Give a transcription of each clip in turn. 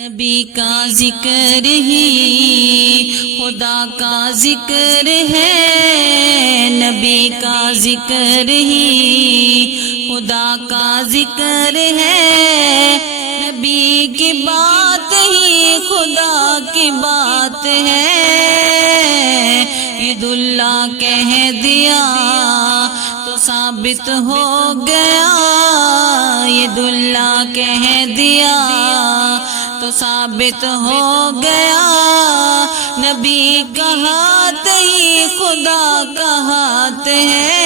نبی کا ذکر ہی خدا کا ذکر ہے، نبی کا ذکر ہی خدا کا ذکر ہے، نبی کی بات ہی خدا کی بات ہے۔ عید اللہ کہہ دیا تو ثابت ہو گیا، عید اللہ کہہ دیا تو ثابت ہو گیا، نبی کا ہاتھ ہی خدا کا ہاتھ ہے،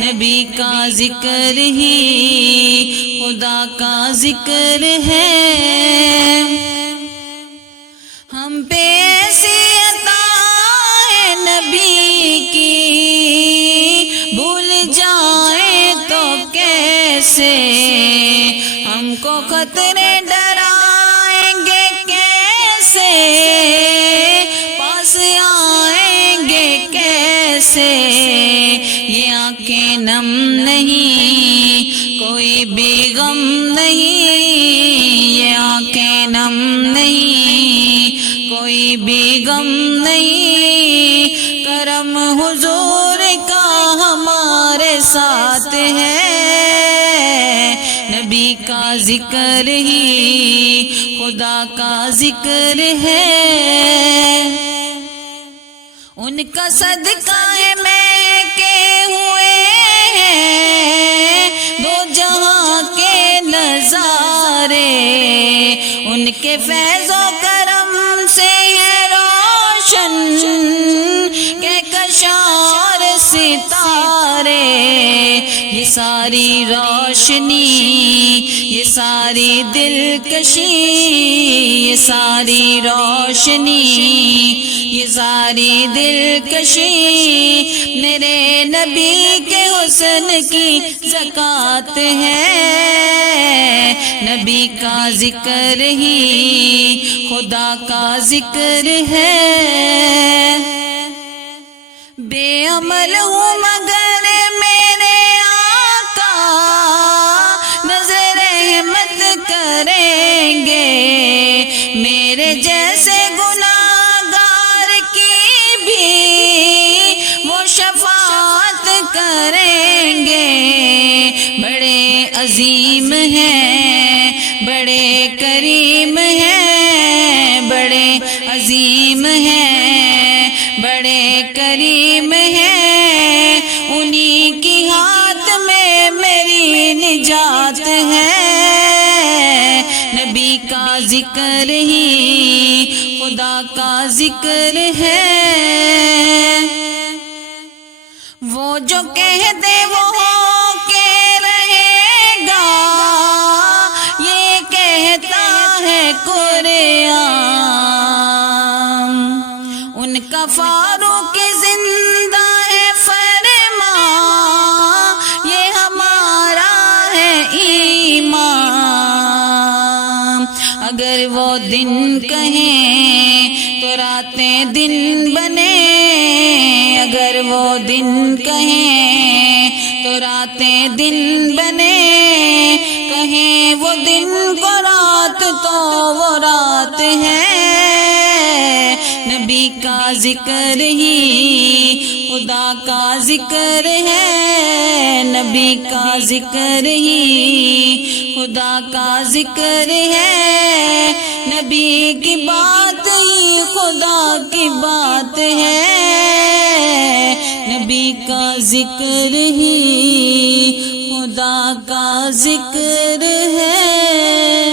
نبی کا ذکر ہی خدا کا ذکر ہے۔ ہم پہ ایسی عطا ہے نبی کی، بھول جائیں تو کیسے، ہم کو خطرے ڈرائیں گے کیسے، پاس آئیں گے کیسے، یہ آنکھیں نم نہیں کوئی بھی غم نہیں، یہ آنکھیں نم نہیں کوئی بھی غم نہیں، کرم حضور کا ہمارے ساتھ ہے، نبی کا ذکر ہی خدا کا ذکر ہے۔ ان کا صدقہ ہے میں کے ہوئے ہیں دو جہاں کے نظارے، ان کے فیض و کرم سے ہے روشن کہکشاں ستارے، یہ ساری روشنی یہ ساری دلکشی، یہ ساری روشنی یہ ساری دلکشی، میرے نبی کے حسن کی زکوٰۃ ہے، نبی کا ذکر ہی خدا کا ذکر ہے۔ بے عمل ہوں مگر میرے آقا نظر رحمت کریں گے، میرے جیسے گناہگار کی بھی وہ شفاعت کریں گے، بڑے عظیم ہیں بڑے کریم ہیں، بڑے عظیم ہیں بڑے کریم ہیں، انہی کی ہاتھ میں میری نجات ہے، نبی کا ذکر ہی خدا کا ذکر ہے۔ وہ جو کہہ دے وہ ہو کے رہے گا، یہ کہتا ہے قرآن، ان کا فاروق زندہ ہے فرمان، یہ ہمارا ہے ایمان، اگر وہ دن کہیں تو راتیں دن بنے، اگر وہ دن کہیں تو راتیں دن بنے، کہیں وہ دن کو رات تو وہ رات ہے، نبی کا ذکر ہی خدا کا ذکر ہے، نبی کا ذکر ہی خدا کا ذکر ہے، نبی کی بات ہی خدا کی بات ہے، نبی کا ذکر ہی خدا کا ذکر ہے۔